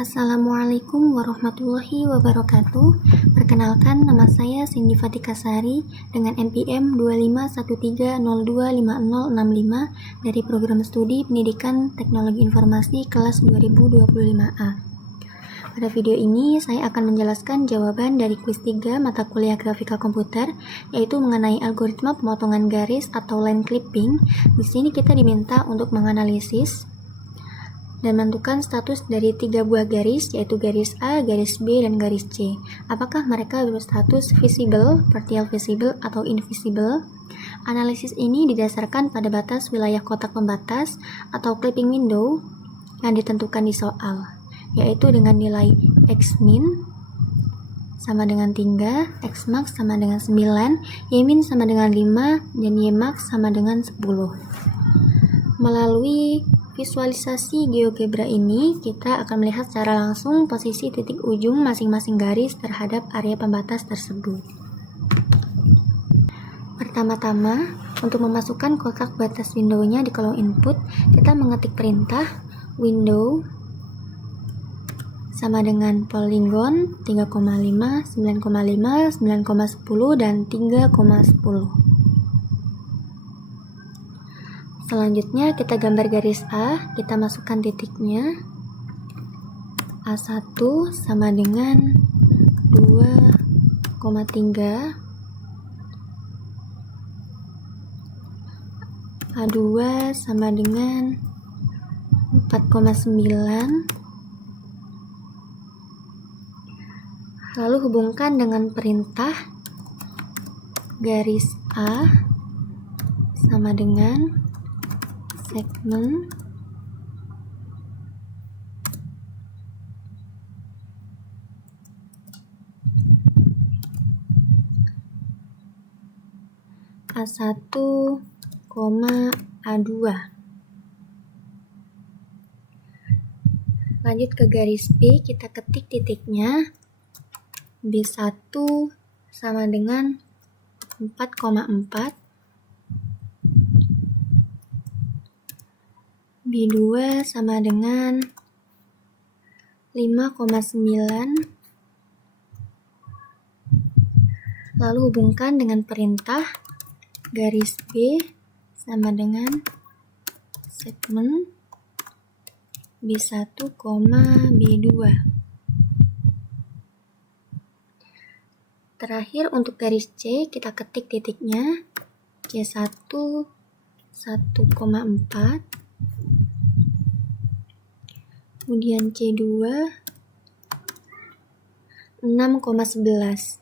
Assalamualaikum warahmatullahi wabarakatuh. Perkenalkan, nama saya Cindy Fatikasari dengan NPM 2513025065 dari Program Studi Pendidikan Teknologi Informasi kelas 2025A. Pada video ini saya akan menjelaskan jawaban dari kuis 3 mata kuliah grafika komputer, yaitu mengenai algoritma pemotongan garis atau line clipping. Di sini kita diminta untuk menganalisis dan menentukan status dari 3 buah garis, yaitu garis A, garis B, dan garis C. Apakah mereka berstatus visible, partial visible, atau invisible? Analisis ini didasarkan pada batas wilayah kotak pembatas atau clipping window yang ditentukan di soal, yaitu dengan nilai X-min sama dengan 3, X-max sama dengan 9, Y-min sama dengan 5, dan Y-max sama dengan 10. Melalui visualisasi GeoGebra ini, kita akan melihat secara langsung posisi titik ujung masing-masing garis terhadap area pembatas tersebut. Pertama-tama, untuk memasukkan kotak batas window-nya di kolom input, kita mengetik perintah window sama dengan poligon 3,5, 9,5, 9,10, dan 3,10. Selanjutnya kita gambar garis A, kita masukkan titiknya. A1 sama dengan 2,3, A2 sama dengan 4,9, lalu hubungkan dengan perintah garis A sama dengan segmen A1, A2. Lanjut ke garis B, kita ketik titiknya. B1 sama dengan 4,4, B2 sama dengan 5,9, lalu hubungkan dengan perintah garis B sama dengan segmen B1, B2. Terakhir untuk garis C, kita ketik titiknya. C1 1,4, kemudian C2 6,11.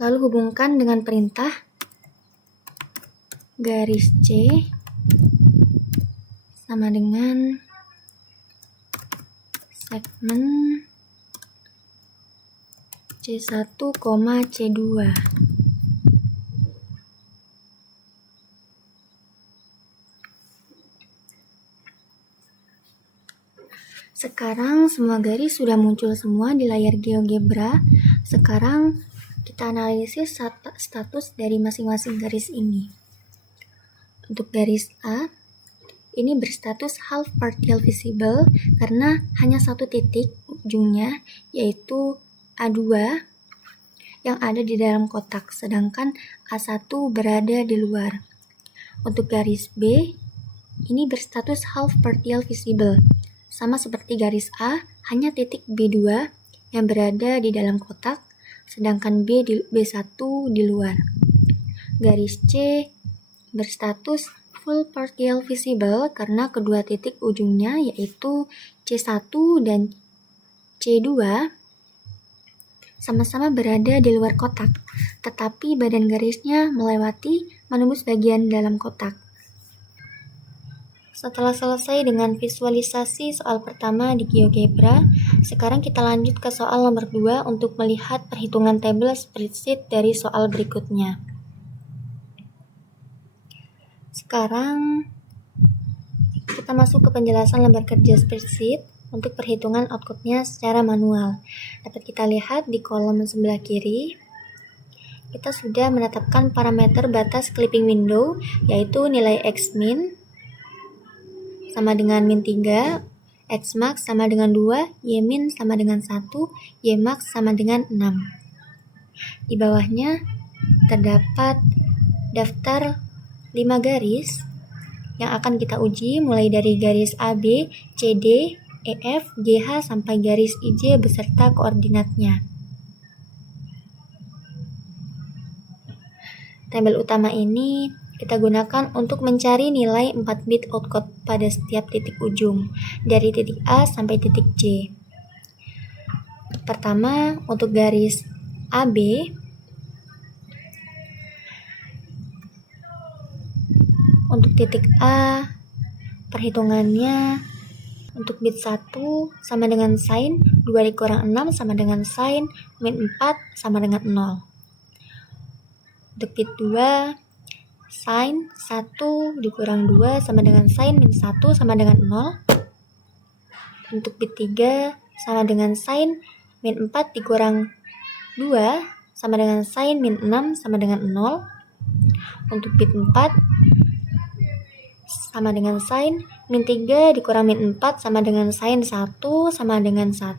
Lalu hubungkan dengan perintah garis C sama dengan segmen C1, C2. Sekarang semua garis sudah muncul semua di layar GeoGebra. Sekarang kita analisis status dari masing-masing garis ini. Untuk garis A, ini berstatus half partial visible karena hanya satu titik ujungnya, yaitu A2 yang ada di dalam kotak, sedangkan A1 berada di luar. Untuk garis B, ini berstatus half partial visible, sama seperti garis A, hanya titik B2 yang berada di dalam kotak, sedangkan B1 di luar. Garis C berstatus full partial visible karena kedua titik ujungnya, yaitu C1 dan C2, sama-sama berada di luar kotak, tetapi badan garisnya menembus bagian dalam kotak. Setelah selesai dengan visualisasi soal pertama di GeoGebra, sekarang kita lanjut ke soal nomor 2 untuk melihat perhitungan tabel spreadsheet dari soal berikutnya. Sekarang kita masuk ke penjelasan lembar kerja spreadsheet. Untuk perhitungan outputnya secara manual, dapat kita lihat di kolom sebelah kiri. kita sudah menetapkan parameter batas clipping window, yaitu nilai X min sama dengan min 3, X max sama dengan 2, Y min sama dengan 1, Y max sama dengan 6. Di bawahnya terdapat daftar 5 garis yang akan kita uji mulai dari garis AB, CD, EF, GH sampai garis IJ beserta koordinatnya. Tabel utama ini kita gunakan untuk mencari nilai 4 bit output pada setiap titik ujung, dari titik A sampai titik J. Pertama, untuk garis AB, untuk titik A, perhitungannya untuk bit 1 sama dengan sin 2 dikurang 6 sama dengan sin min 4 sama dengan 0. Untuk bit 2, sin 1 dikurang 2 sama dengan sin min 1 sama dengan 0. Untuk bit 3 sama dengan sin min 4 dikurang 2 sama dengan sin min 6 sama dengan 0. Untuk bit 4 sama dengan sin min 3 dikurang min 4 sama dengan sin 1 sama dengan 1.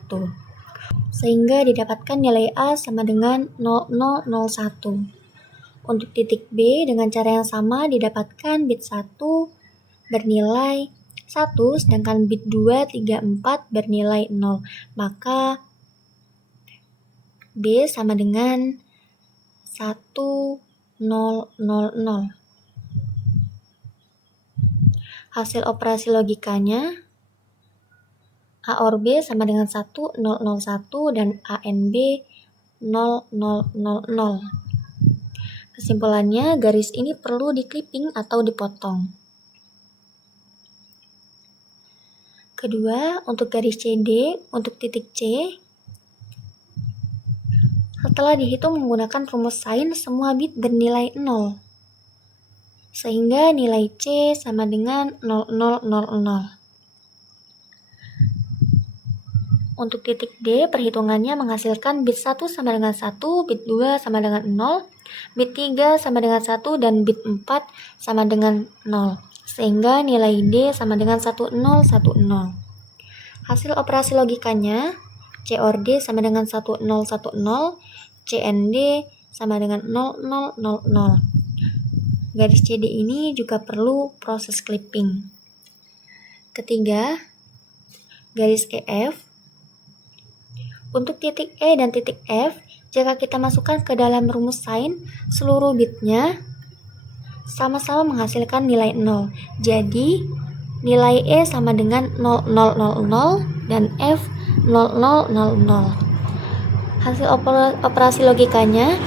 Sehingga didapatkan nilai A sama dengan 0001. Untuk titik B dengan cara yang sama didapatkan bit 1 bernilai 1 sedangkan bit 2, 3, 4 bernilai 0. Maka B sama dengan 1000. Hasil operasi logikanya A OR B sama dengan 1001 dan ANB 0000. Kesimpulannya, garis ini perlu di-clipping atau dipotong. Kedua, untuk garis CD, untuk titik C, setelah dihitung menggunakan rumus sin, semua bit bernilai 0. Sehingga nilai C sama dengan 0000. Untuk titik D, perhitungannya menghasilkan bit 1 sama dengan 1, bit 2 sama dengan 0, bit 3 sama dengan 1, dan bit 4 sama dengan 0. Sehingga nilai D sama dengan 1010. Hasil operasi logikanya, C OR D sama dengan 1010, CND sama dengan 0000. Garis CD ini juga perlu proses clipping. Ketiga, garis EF. Untuk titik E dan titik F, jika kita masukkan ke dalam rumus sin, seluruh bitnya sama-sama menghasilkan nilai 0. Jadi, nilai E sama dengan 0000 dan F 0000. Hasil operasi logikanya,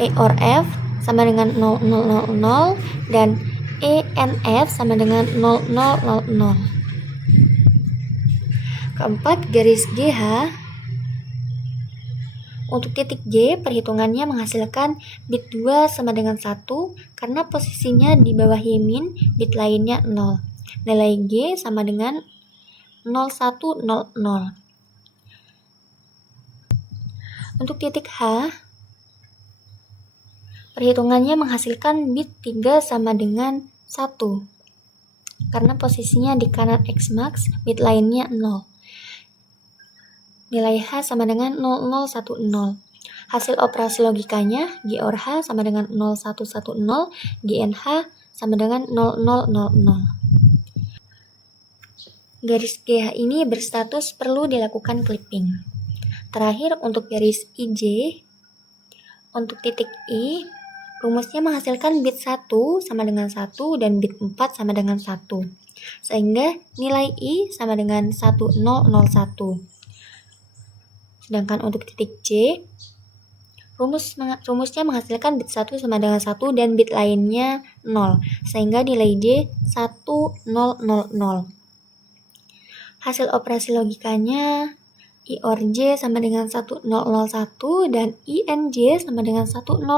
E OR F sama dengan 0000 dan ENF sama dengan 0000. Keempat, garis GH. Untuk titik J, perhitungannya menghasilkan bit 2 sama dengan 1 karena posisinya di bawah Y min, bit lainnya 0. Nilai G sama dengan 0100. Untuk titik H, perhitungannya menghasilkan bit 3 sama dengan 1 karena posisinya di kanan X max, bit lainnya 0. Nilai H sama dengan 0010. Hasil operasi logikanya, G OR H sama dengan 0110, GNH sama dengan 0000. Garis GH ini berstatus perlu dilakukan clipping. Terakhir, untuk garis IJ, untuk titik I, rumusnya menghasilkan bit 1 sama dengan 1 dan bit 4 sama dengan 1. Sehingga nilai I sama dengan 1001. Sedangkan untuk titik C, rumusnya menghasilkan bit 1 sama dengan 1 dan bit lainnya 0. Sehingga nilai D 1000. Hasil operasi logikanya, I OR J sama dengan 1001 dan INJ sama dengan 1000.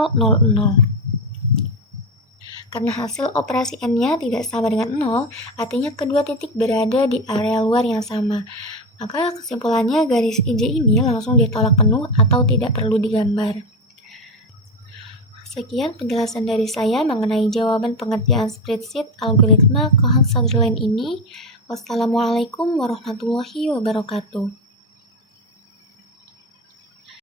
Karena hasil operasi N-nya tidak sama dengan 0, artinya kedua titik berada di area luar yang sama. Maka kesimpulannya garis IJ ini langsung ditolak penuh atau tidak perlu digambar. Sekian penjelasan dari saya mengenai jawaban pengerjaan spreadsheet algoritma Cohen-Sutherland ini. Wassalamualaikum warahmatullahi wabarakatuh.